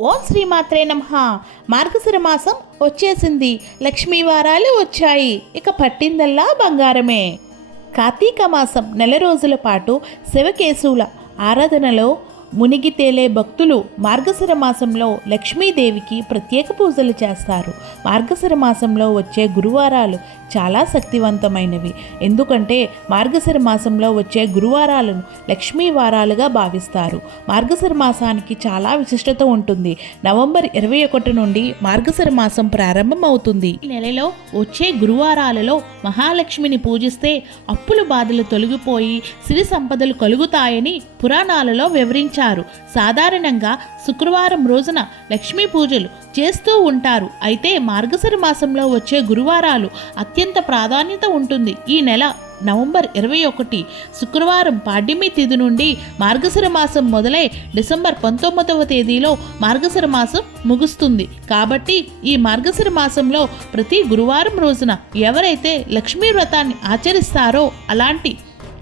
ఓం శ్రీమాత్రే నమ. మార్గశిర మాసం వచ్చేసింది. లక్ష్మీ వారాలు వచ్చాయి. ఇక పట్టిందల్లా బంగారమే. కార్తీక మాసం నెల రోజుల పాటు శివకేశవుల ఆరాధనలో మునిగి తేలే భక్తులు మార్గశిర మాసంలో లక్ష్మీదేవికి ప్రత్యేక పూజలు చేస్తారు. మార్గశిర మాసంలో వచ్చే గురువారాలు చాలా శక్తివంతమైనవి. ఎందుకంటే మార్గశిర మాసంలో వచ్చే గురువారాలను లక్ష్మీ వారాలుగా భావిస్తారు. మార్గశిర మాసానికి చాలా విశిష్టత ఉంటుంది. నవంబర్ ఇరవై ఒకటి నుండి మార్గశిర మాసం ప్రారంభమవుతుంది. ఈ నెలలో వచ్చే గురువారాలలో మహాలక్ష్మిని పూజిస్తే అప్పుల బాధలు తొలగిపోయి సిరి సంపదలు కలుగుతాయని పురాణాలలో వివరించారు. సాధారణంగా శుక్రవారం రోజున లక్ష్మీ పూజలు చేస్తూ ఉంటారు. అయితే మార్గశిర మాసంలో వచ్చే గురువారాలు అత్యంత ప్రాధాన్యత ఉంటుంది. ఈ నెల నవంబర్ ఇరవై ఒకటి శుక్రవారం పాడ్యమి తిథి నుండి మార్గశిర మాసం మొదలై డిసెంబర్ పంతొమ్మిదవ తేదీలో మార్గశిర మాసం ముగుస్తుంది. కాబట్టి ఈ మార్గశిర మాసంలో ప్రతి గురువారం రోజున ఎవరైతే లక్ష్మీ వ్రతాన్ని ఆచరిస్తారో అలాంటి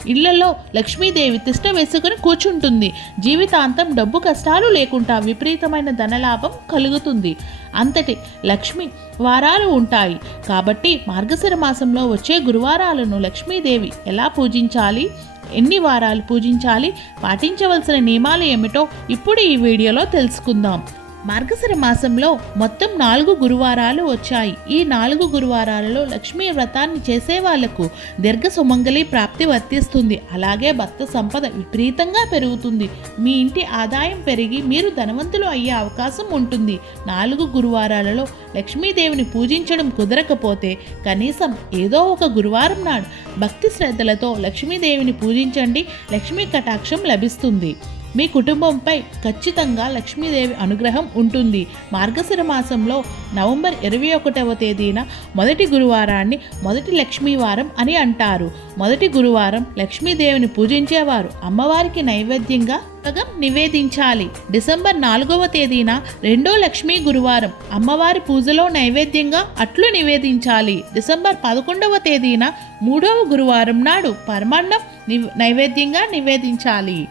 ఇళ్ళలో లక్ష్మీదేవి తిష్ట వేసుకుని కూర్చుంటుంది. జీవితాంతం డబ్బు కష్టాలు లేకుండా విపరీతమైన ధనలాభం కలుగుతుంది. అంతటి లక్ష్మి వారాలు ఉంటాయి. కాబట్టి మార్గశిర మాసంలో వచ్చే గురువారాలను లక్ష్మీదేవి ఎలా పూజించాలి? ఎన్ని వారాలు పూజించాలి? పాటించవలసిన నియమాలు ఏమిటో ఇప్పుడు ఈ వీడియోలో తెలుసుకుందాం. మార్గశిర మాసంలో మొత్తం నాలుగు గురువారాలు వచ్చాయి. ఈ నాలుగు గురువారాలలో లక్ష్మీ వ్రతాన్ని చేసే వాళ్ళకు దీర్ఘ సుమంగళి ప్రాప్తి వర్తిస్తుంది. అలాగే భర్త సంపద విపరీతంగా పెరుగుతుంది. మీ ఇంటి ఆదాయం పెరిగి మీరు ధనవంతులు అయ్యే అవకాశం ఉంటుంది. నాలుగు గురువారాలలో లక్ష్మీదేవిని పూజించడం కుదరకపోతే కనీసం ఏదో ఒక గురువారం నాడు భక్తి శ్రద్ధలతో లక్ష్మీదేవిని పూజించండి. లక్ష్మీ కటాక్షం లభిస్తుంది. మీ కుటుంబంపై ఖచ్చితంగా లక్ష్మీదేవి అనుగ్రహం ఉంటుంది. మార్గశిర మాసంలో నవంబర్ ఇరవై ఒకటవ తేదీన మొదటి గురువారాన్ని మొదటి లక్ష్మీవారం అని అంటారు. మొదటి గురువారం లక్ష్మీదేవిని పూజించేవారు అమ్మవారికి నైవేద్యంగా సగం నివేదించాలి. డిసెంబర్ నాలుగవ తేదీన రెండో లక్ష్మీ గురువారం అమ్మవారి పూజలో నైవేద్యంగా అట్లు నివేదించాలి. డిసెంబర్ పదకొండవ తేదీన మూడవ గురువారం నాడు పరమాన్నం నివ్ నైవేద్యంగా నివేదించాలి.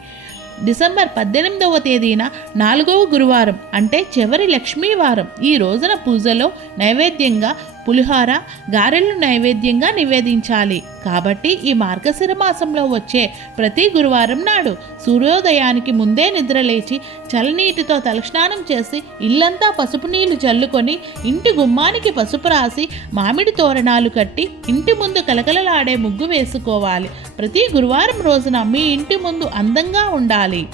డిసెంబర్ పద్దెనిమిదవ తేదీన నాలుగవ గురువారం అంటే చివరి లక్ష్మీ వారం ఈ రోజున పూజలో నైవేద్యంగా పులిహోర గారెలను నైవేద్యంగా నివేదించాలి. కాబట్టి ఈ మార్గశిర మాసంలో వచ్చే ప్రతి గురువారం నాడు సూర్యోదయానికి ముందే నిద్రలేచి చలనీటితో తలస్నానం చేసి ఇల్లంతా పసుపు నీళ్ళు చల్లుకొని ఇంటి గుమ్మానికి పసుపు రాసి మామిడి తోరణాలు కట్టి ఇంటి ముందు కలకలలాడే ముగ్గు వేసుకోవాలి. ప్రతి గురువారం రోజున మీ ఇంటి ముందు అందంగా ఉండాలి.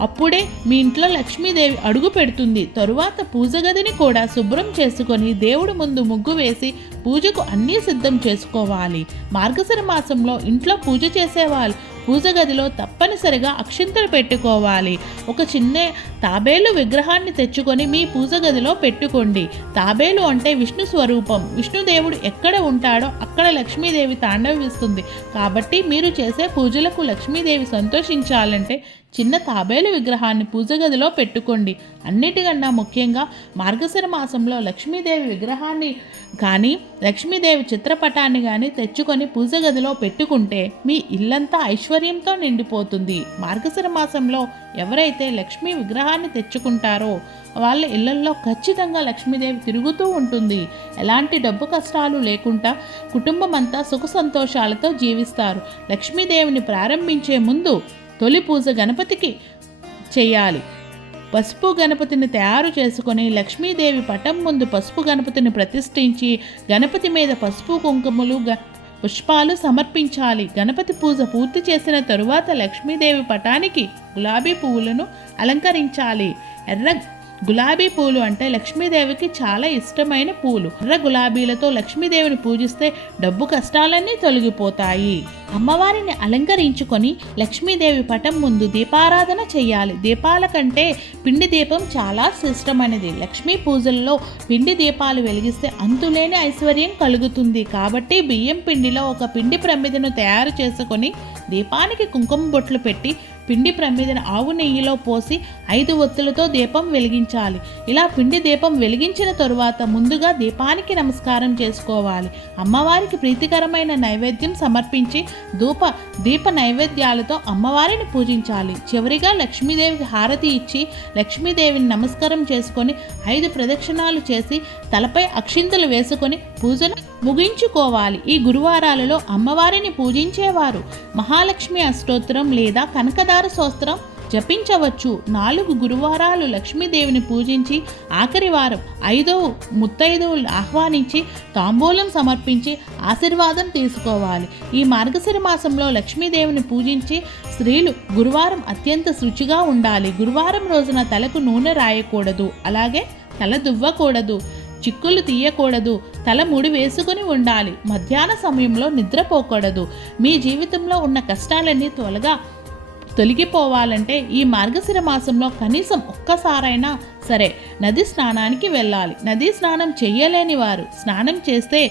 అప్పుడే మీ ఇంట్లో లక్ష్మీదేవి అడుగు పెడుతుంది. తరువాత పూజ గదిని కూడా శుభ్రం చేసుకొని దేవుడి ముందు ముగ్గు వేసి పూజకు అన్నీ సిద్ధం చేసుకోవాలి. మార్గశిర మాసంలో ఇంట్లో పూజ చేసేవాళ్ళు పూజ గదిలో తప్పనిసరిగా అక్షింతలు పెట్టుకోవాలి. ఒక చిన్న తాబేలు విగ్రహాన్ని తెచ్చుకొని మీ పూజ గదిలో పెట్టుకోండి. తాబేలు అంటే విష్ణు స్వరూపం. విష్ణుదేవుడు ఎక్కడ ఉంటాడో అక్కడ లక్ష్మీదేవి తాండవిస్తుంది. కాబట్టి మీరు చేసే పూజలకు లక్ష్మీదేవి సంతోషించాలంటే చిన్న తాబేలు విగ్రహాన్ని పూజ గదిలో పెట్టుకోండి. అన్నిటికన్నా ముఖ్యంగా మార్గశిర మాసంలో లక్ష్మీదేవి విగ్రహాన్ని కానీ లక్ష్మీదేవి చిత్రపటాన్ని కానీ తెచ్చుకొని పూజ గదిలో పెట్టుకుంటే మీ ఇల్లంతా ఐశ్వర్యంతో నిండిపోతుంది. మార్గశిర మాసంలో ఎవరైతే లక్ష్మీ విగ్రహాన్ని తెచ్చుకుంటారో వాళ్ళ ఇళ్ళల్లో ఖచ్చితంగా లక్ష్మీదేవి తిరుగుతూ ఉంటుంది. ఎలాంటి డబ్బు కష్టాలు లేకుండా కుటుంబం అంతా సుఖ సంతోషాలతో జీవిస్తారు. లక్ష్మీదేవిని ప్రారంభించే ముందు తొలి పూజ గణపతికి చేయాలి. పసుపు గణపతిని తయారు చేసుకొని లక్ష్మీదేవి పటం ముందు పసుపు గణపతిని ప్రతిష్ఠించి గణపతి మీద పసుపు కుంకుమలు పుష్పాలు సమర్పించాలి. గణపతి పూజ పూర్తి చేసిన తరువాత లక్ష్మీదేవి పటానికి గులాబీ పువ్వులను అలంకరించాలి. ఎర్ర గులాబీ పూలు అంటే లక్ష్మీదేవికి చాలా ఇష్టమైన పూలు. ఎర్ర గులాబీలతో లక్ష్మీదేవిని పూజిస్తే డబ్బు కష్టాలన్నీ తొలగిపోతాయి. అమ్మవారిని అలంకరించుకొని లక్ష్మీదేవి పటం ముందు దీపారాధన చేయాలి. దీపాల కంటే పిండి దీపం చాలా శ్రేష్టమైనది. లక్ష్మీ పూజల్లో పిండి దీపాలు వెలిగిస్తే అంతులేని ఐశ్వర్యం కలుగుతుంది. కాబట్టి బియ్యం పిండిలో ఒక పిండి ప్రమిదను తయారు చేసుకొని దీపానికి కుంకుమ బొట్లు పెట్టి పిండి ప్రమిదను ఆవు నెయ్యిలో పోసి ఐదు ఒత్తులతో దీపం వెలిగించాలి. ఇలా పిండి దీపం వెలిగించిన తరువాత ముందుగా దీపానికి నమస్కారం చేసుకోవాలి. అమ్మవారికి ప్రీతికరమైన నైవేద్యం సమర్పించి ధూప దీప నైవేద్యాలతో అమ్మవారిని పూజించాలి. చివరిగా లక్ష్మీదేవికి హారతి ఇచ్చి లక్ష్మీదేవిని నమస్కారం చేసుకొని ఐదు ప్రదక్షిణాలు చేసి తలపై అక్షింతలు వేసుకొని పూజను ముగించుకోవాలి. ఈ గురువారాలలో అమ్మవారిని పూజించేవారు. మహాలక్ష్మి అష్టోత్తరం లేదా కనకదార స్తోత్రం జపించవచ్చు. నాలుగు గురువారాలు లక్ష్మీదేవిని పూజించి ఆఖరి వారం ఐదో ముత్తైదువులను ఆహ్వానించి తాంబూలం సమర్పించి ఆశీర్వాదం తీసుకోవాలి. ఈ మార్గశిర మాసంలో లక్ష్మీదేవిని పూజించి స్త్రీలు గురువారం అత్యంత శుచిగా ఉండాలి. గురువారం రోజున తలకు నూనె రాయకూడదు. అలాగే తల దువ్వకూడదు. చిక్కులు తీయకూడదు. తల ముడి వేసుకుని ఉండాలి. మధ్యాహ్న సమయంలో నిద్రపోకూడదు. మీ జీవితంలో ఉన్న కష్టాలన్నీ త్వరగా తొలగిపోవాలంటే ఈ మార్గశిర మాసంలో కనీసం ఒక్కసారైనా సరే నది స్నానానికి వెళ్ళాలి. నదీ స్నానం చేయలేని వారు స్నానం చేస్తే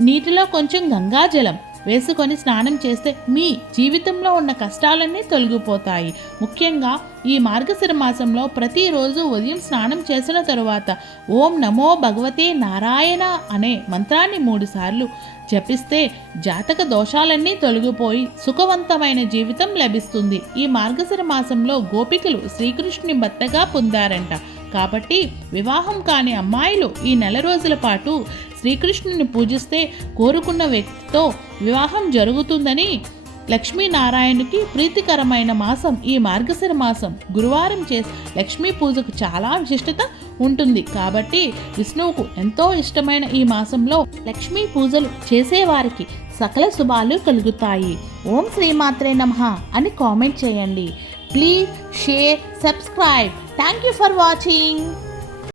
నీటిలో కొంచెం గంగాజలం వేసుకొని స్నానం చేస్తే మీ జీవితంలో ఉన్న కష్టాలన్నీ తొలగిపోతాయి. ముఖ్యంగా ఈ మార్గశిర మాసంలో ప్రతిరోజు ఉదయం స్నానం చేసిన తరువాత ఓం నమో భగవతే నారాయణ అనే మంత్రాన్ని మూడుసార్లు జపిస్తే జాతక దోషాలన్నీ తొలగిపోయి సుఖవంతమైన జీవితం లభిస్తుంది. ఈ మార్గశిర మాసంలో గోపికలు శ్రీకృష్ణుని భర్తగా పొందారంట. కాబట్టి వివాహం కాని అమ్మాయిలు ఈ నెల రోజుల పాటు శ్రీకృష్ణుని పూజిస్తే కోరుకున్న వ్యక్తితో వివాహం జరుగుతుందని లక్ష్మీనారాయణుకి ప్రీతికరమైన మాసం ఈ మార్గశిర మాసం గురువారం చేసి లక్ష్మీ పూజకు చాలా విశిష్టత ఉంటుంది. కాబట్టి విష్ణువుకు ఎంతో ఇష్టమైన ఈ మాసంలో లక్ష్మీ పూజలు చేసేవారికి సకల శుభాలు కలుగుతాయి. ఓం శ్రీమాత్రే నమ అని కామెంట్ చేయండి. Please share subscribe. Thank you for watching.